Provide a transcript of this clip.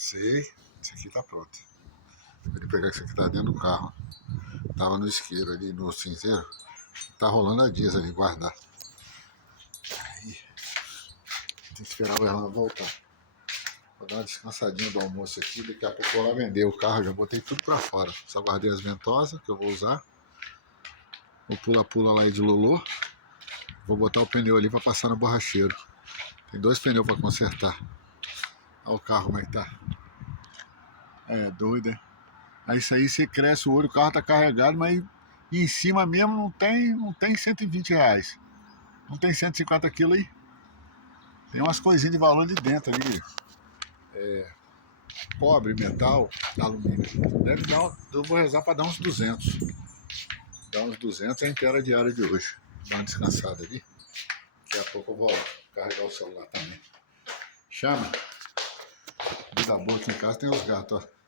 Sei, esse aqui tá pronto. Vou pegar esse aqui, tá dentro do carro. Tava no isqueiro ali, no cinzeiro. Tá rolando há dias ali, guardar. Aí, tem que esperar o Erlando voltar. Vou dar uma descansadinha do almoço aqui, daqui a pouco eu vou lá vender o carro, já botei tudo pra fora. Só guardei as ventosas que eu vou usar. O pula-pula lá é de Lolô. Vou botar o pneu ali pra passar no borracheiro. Tem 2 pneus pra consertar. Olha o carro como é que tá. É, doido, é? Aí isso aí você cresce o olho, o carro tá carregado, mas em cima mesmo não tem 120 reais. Não tem 150 quilos aí. Tem umas coisinhas de valor ali dentro ali. Cobre, metal, alumínio. Deve dar, eu vou rezar para dar uns 200. Dar uns 200 é a inteira diária de hoje. Dar uma descansada ali. Daqui a pouco eu vou carregar o celular também. Chama. Vida boa aqui em casa tem os gatos, ó.